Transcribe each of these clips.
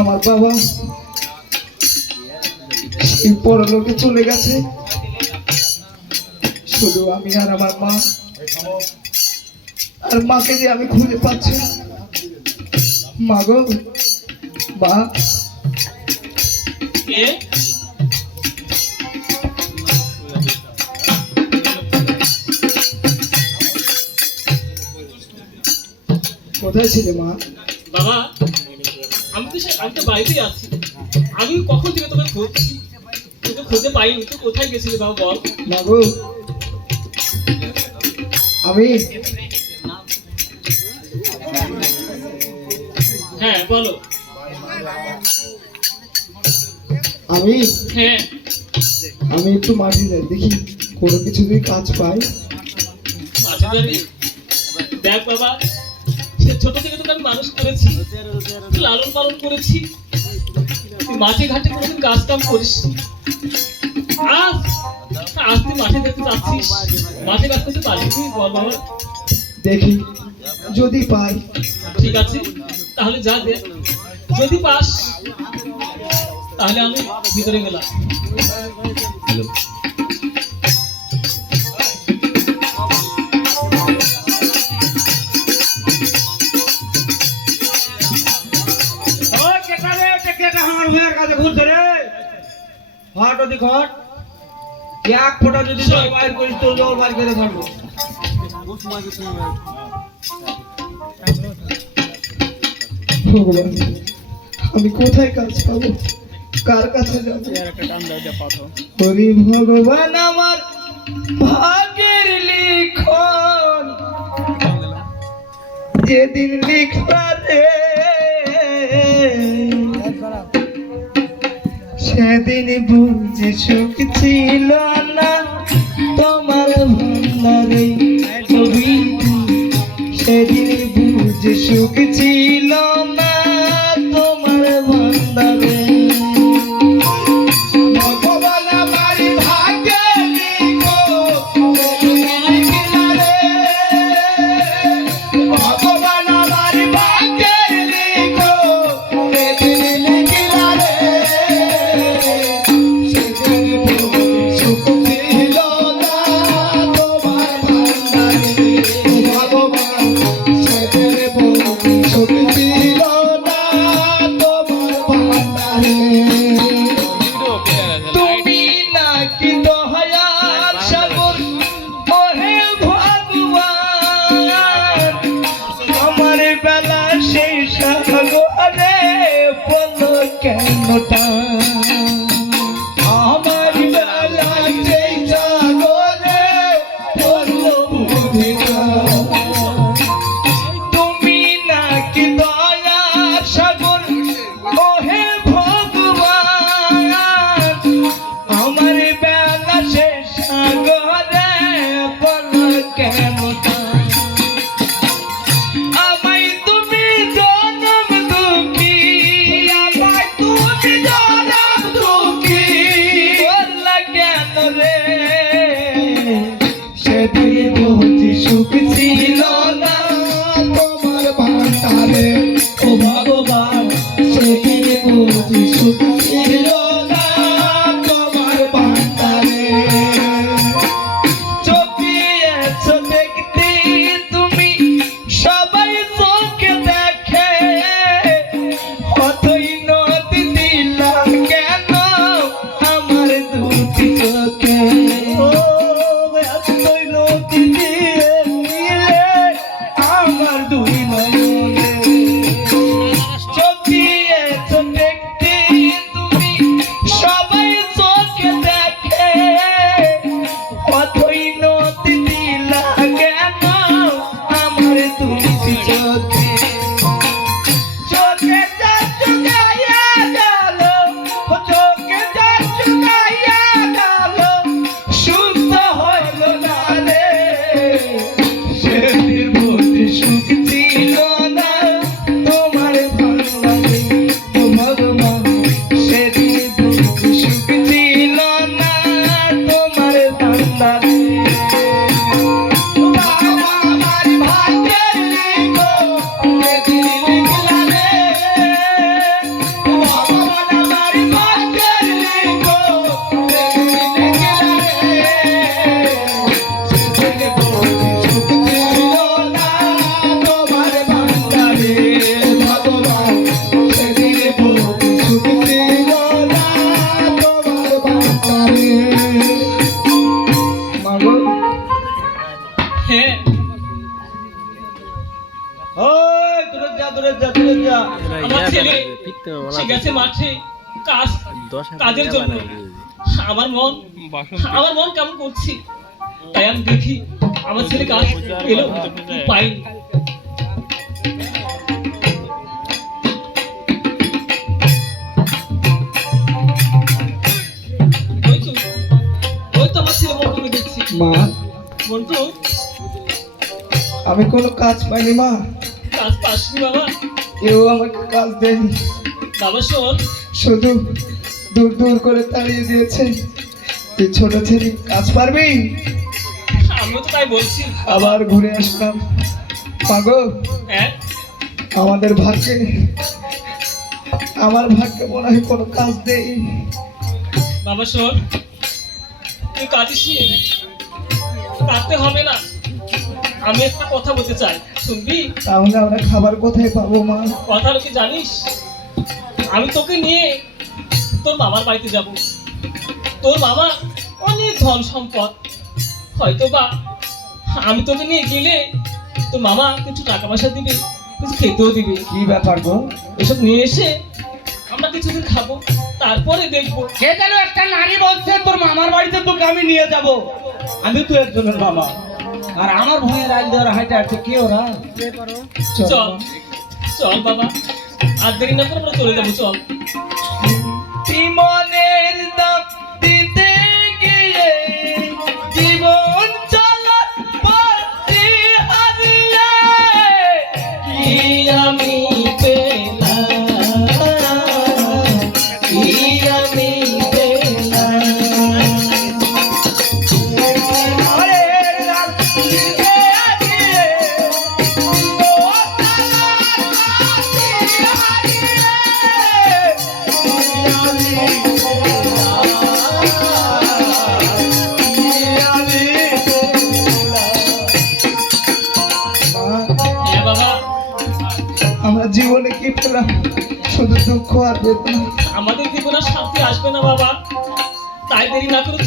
আমার বাবা এই পরলোকে চলে গেছে। শুধু আমি আর আমার মা। আর মাকে যে আমি খুঁজে পাচ্ছি মা গো মা। কোথায় ছিলে মা? বাবা আমি তো আমি তো বাড়িতেই আছি। আমি কখন থেকে তোকে খুঁজছি? তোকে খুঁজে পাইনি তুই কোথায় গেছিলি বাবা বল? গো আমি হ্যাঁ বলো। আমি হ্যাঁ। আমি একটু মাটি যাই দেখি কোনো কিছু যদি কাজ পাই মাঠে যাবি দেখ বাবা মানুষ করেছি লালন পালন করেছি তুই মাঠে ঘাটে কোনোদিন কাজ কাম করিস। আজ আজ তুই মাঠে দেখতে যাচ্ছিস মাঠে কাজ করতে পারবি তুই বল বাবা। দেখি যদি পাই। ঠিক আছে তাহলে যা দে যদি পাস তাহলে আমি ভিতরে গেলাম। কেটা কাছে ঘুরছে রে? হট ওদিক হট এক ফোঁটা যদি জল বাইর করিস তো জল বাইর করে ভগবান আমি কোথায় কাজ পাবো? কার কাছে হরি ভগবান আমার ভাগের লিখন। যেদিন লিখবে সেদিন বুঝি সুখ ছিল না। তোমার ভালো সেদিন বুঝি সুখ ছিল না। কেন যা চলে যা আমার ছেলে সে গেছে মাঠে কাজ কাজের জন্য। আমার মন আমার মন কেমন করছি? তাই আমি দেখি আমার ছেলে কাজ পেল মা? আমি কোনো কাজ পাইনি মা। কাজ পাসনি বাবা। কেউ আমাকে কাজ দেয়নি। বাবা শোন। শুধু দূর দূর করে তাড়িয়ে দিয়েছে। তুই ছোট ছেলে কাজ পারবি? আমিও তো তাই বলছি। আবার ঘুরে আসলাম। পাগো হ্যাঁ? আমাদের ভাগ্যে আমার ভাগ্যে মনে হয় কোনো কাজ দেই বাবা শোন তুই কাঁদিস নি। কাঁদতে হবে না। আমি একটা কথা বলতে চাই। শুনবি? তাহলে আমরা খাবার কোথায় পাবো মা? কথা কি জানিস? আমি তোকে নিয়ে তোর বাবার বাড়িতে যাব। তোর বাবা অনেক ধন সম্পদ। হয়তো বা আমি তোকে নিয়ে গেলে তোর মামা কিছু টাকা পয়সা দিবে কিছু খেতেও দিবে। কি ব্যাপার গো? এসব নিয়ে এসে আমরা কিছুদিন খাব তারপরে দেখব। কে যেন একটা নারী বলছে তোর মামার বাড়িতে তোকে আমি নিয়ে যাব। আমি তো একজনের মামা। আর আমার ভয়ের রাগ দেওয়ার হাইটা আছে কে ওরা চল চল। চল বাবা। আর দেরি না করে চলে যাব চল।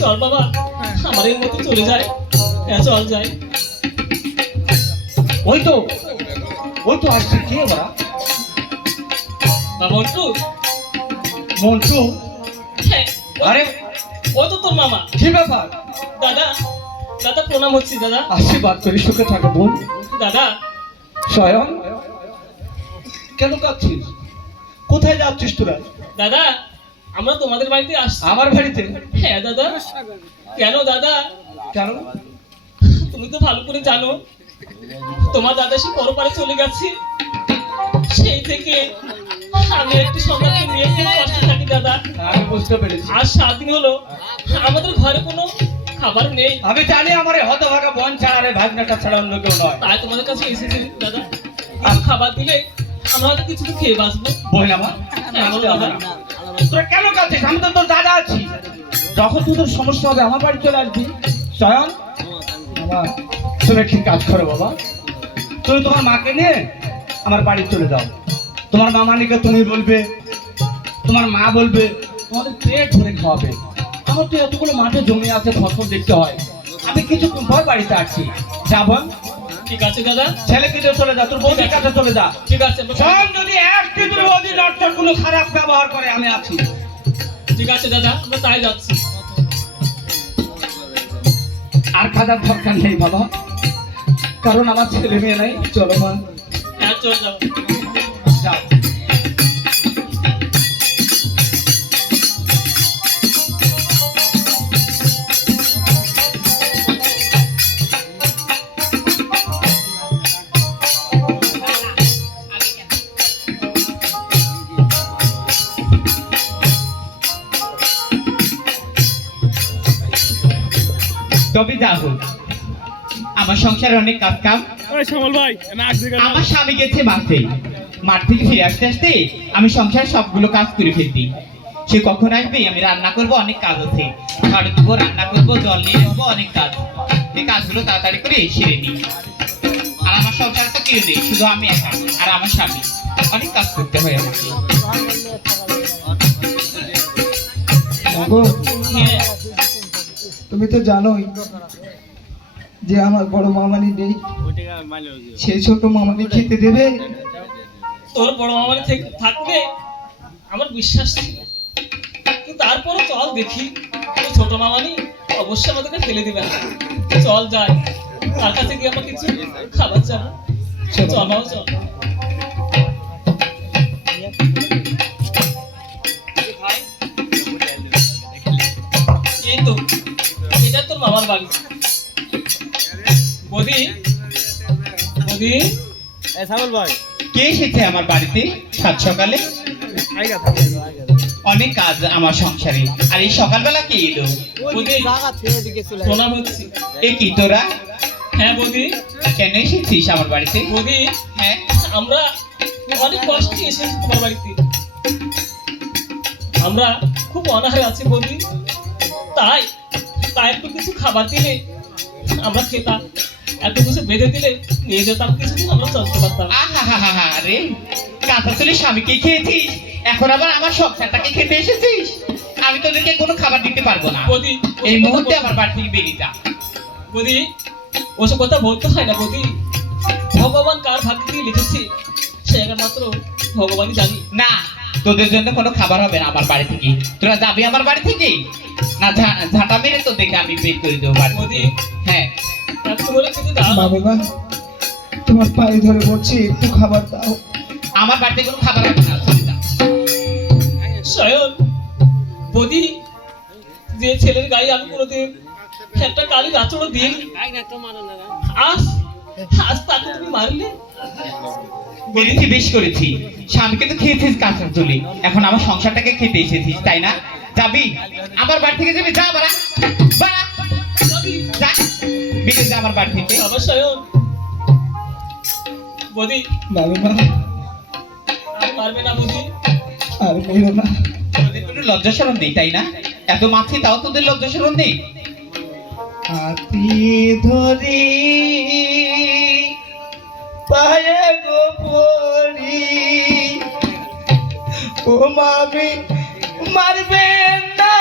চল বাবা। আমার মতো চলে যায়। হ্যাঁ চল যাই। ওই তো ওই তো আসছে। কে ওরা? বাবা একটু মন্টু? হ্যাঁ আরে ও তো তোর মামা। কি ব্যাপার? দাদা দাদা প্রণাম হচ্ছে দাদা। আশীর্বাদ করি সুখে থাকো বোন। দাদা। স্বয়ং। কেন কাঁদছিস? কোথায় যাচ্ছিস তোরা? দাদা আমরা তোমাদের বাড়িতে আসছি। আমার বাড়িতে? হ্যাঁ দাদা। কেন দাদা? কেন? তুমি তো ভালো করে জানো তোমার দাদা সে পরপারে চলে গেছে। সেই থেকে আমি একটু সন্তানকে নিয়ে খুব কষ্ট থাকি দাদা। আমি বুঝতে পেরেছি। আর সাত দিন হলো আমাদের ঘরে কোনো খাবার নেই। আমি জানি আমার এই হতভাগা বন ছাড়া রে ভাগনাটা ছাড়া অন্য কেউ নয়। তাই তোমাদের কাছে এসেছি দাদা। আর খাবার দিলে আমরা হয়তো কিছু খেয়ে বাঁচবো। বই আমার তোরা কেন কাঁদছিস? আমি তো তোর দাদা আছি। যখন তোদের সমস্যা হবে, আমার বাড়ি চলে আসবি। স্বয়ং? তুমি কাজ করো বাবা। তুমি তোমার মাকে নিয়ে আমার বাড়ি চলে যাও। তোমার মামানিকে তুমি বলবে, তোমার মা বলবে, তোমাদের পেট ভরে খাওয়াবে। আমার তো এতগুলো মাঠে জমি আছে, ফসল দেখতে হয়। আমি কিছুক্ষণ পর বাড়িতে আসছি যাব ঠিক আছে দাদা? চলে যা তোর বৌদির কাছে চলে যা। ঠিক আছে যদি একটি তোর কোনো খারাপ ব্যবহার করে আমি আছি। ঠিক আছে দাদা আমরা তাই যাচ্ছি। আর খাদার দরকার নেই বাবা। কারণ আমার ছেলে মেয়ে নাই চলো মা। হ্যাঁ চল যাব। তবে যা হোক আমার সংসারে অনেক কাজ কাম। আমার স্বামী গেছে মাঠে মাঠ থেকে ফিরে আসতে আসতে আমি সংসার সবগুলো কাজ করে ফেলতি সে কখন আসবে আমি রান্না করব অনেক কাজ আছে। ঝাড়ু দেবো রান্না করব জল নিয়ে যাব অনেক কাজ। এই কাজগুলো তাড়াতাড়ি করে সেরে নিই। আর আমার সংসার তো কেউ নেই শুধু আমি একা আর আমার স্বামী। অনেক কাজ করতে হয় আমাকে। হ্যাঁ। তুমি তো জানোই যে আমার বড় মামানি নেই। সেই ছোট মামানি খেতে দেবে। তোর বড় থেকে থাকবে আমার বিশ্বাস ছিল। তারপরে চল দেখি ছোট মামানি অবশ্যই আমাদেরকে ফেলে দেবে না। চল যাই, তার কাছে গিয়ে আমার কিছু খাবার চাবো। চল চল। মামার বাড়ি। বদি? বদি? কে এসেছে আমার বাড়িতে সাত সকালে? অনেক কাজ আমার সংসারে। আর এই সকালবেলা কে এলো? এ কি তোরা? হ্যাঁ বদি। কেন এসেছিস আমার বাড়িতে? বদি হ্যাঁ। আমরা অনেক কষ্টে এসেছি তোমার বাড়িতে। আমরা খুব অনাহারে আছি বৌদি। তাই তাই একটু কিছু খাবার দিলে আমরা খেতাম। একটু কিছু বেঁধে দিলে নিয়ে যেতাম কিছুদিন আমরা চলতে পারতাম। আহা রে কাঁথা তুলে খেয়েছিস? এখন আবার আমার সংসারটাকে খেতে এসেছিস? আমি তোদেরকে কোনো খাবার দিতে পারব না। বৌদি এই মুহূর্তে আমার বাড়ি থেকে বেরিয়ে যা। বৌদি ওসব কথা বলতে হয় না বৌদি। ভগবান কার ভাগ্যে দিয়ে লিখেছে সে একমাত্র ভগবানই জানি। না তোদের জন্য কোনো খাবার হবে না আমার বাড়ি থেকে। তোরা যাবি আমার বাড়ি থেকে? না ঝাঁটা মেরে আমি বের করে দেবো হ্যাঁ। তোমার পায়ে ধরে বলছি একটু খাবার দাও। আমার বাড়িতে কোনো খাবার হবে না স্বয়ং বদি যে ছেলের গায়ে আমি কোনোদিন একটা কালির দিই আজ আজ তাকে তুমি মারলে? করেছি বেশ করেছি। স্বামীকে তো খেয়েছিস কাঁচা চুলি এখন আমার সংসারটাকে খেতে এসেছিস তাই না? যাবি? আমার বাড়ি থেকে যাবি? যা বাড়া। যা আমার বাড়ি থেকে স্বয়ং বদি মামিমা আর পারবে না বদি? আর মেরো না। তোদের কোনো লজ্জা শরম নেই তাই না? এত মাছি তাও তোদের লজ্জা শরম নেই হাতি ধরি পায়ে গো পড়ি ও মামি মারবে না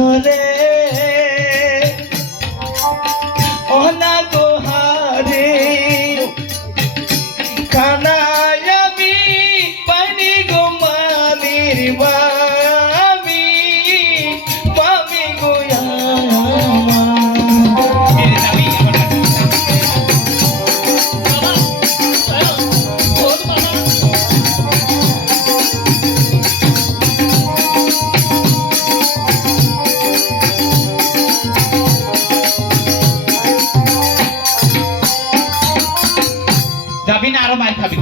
ধরে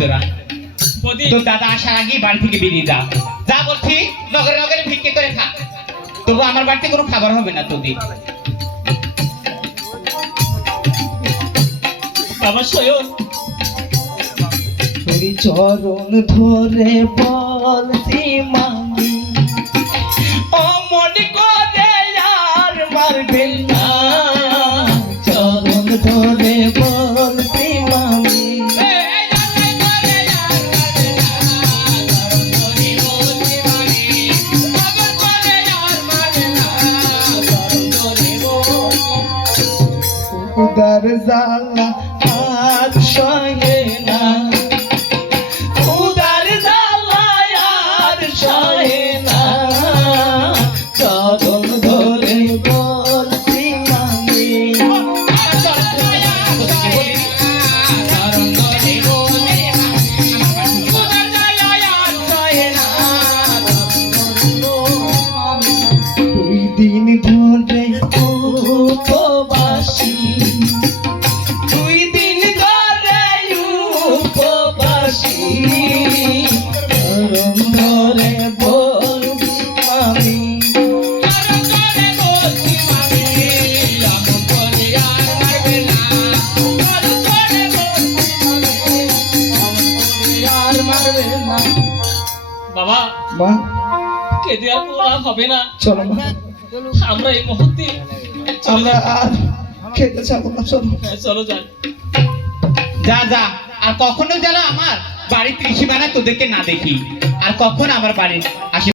তোরা তোর দাদা আসার আগে বাড়ি থেকে বেরিয়ে যা। যা বলছি নগরে নগরে ভিক্ষে করে খা। তবু আমার বাড়িতে কোনো খাবার হবে না তোদের। আমার সয়ন চরণ ধরে বল মামি মা। কেঁদে আর কোনো লাভ হবে না। চলো মা। আমরা এই মুহূর্তে আমরা যাই। আর খেতে যাব না চলো। হ্যাঁ, চলো যান। যা যা। আর কখনো যেন আমার বাড়ির ত্রিসীমানা তোদেরকে না দেখি। আর কখন আমার বাড়ির আশে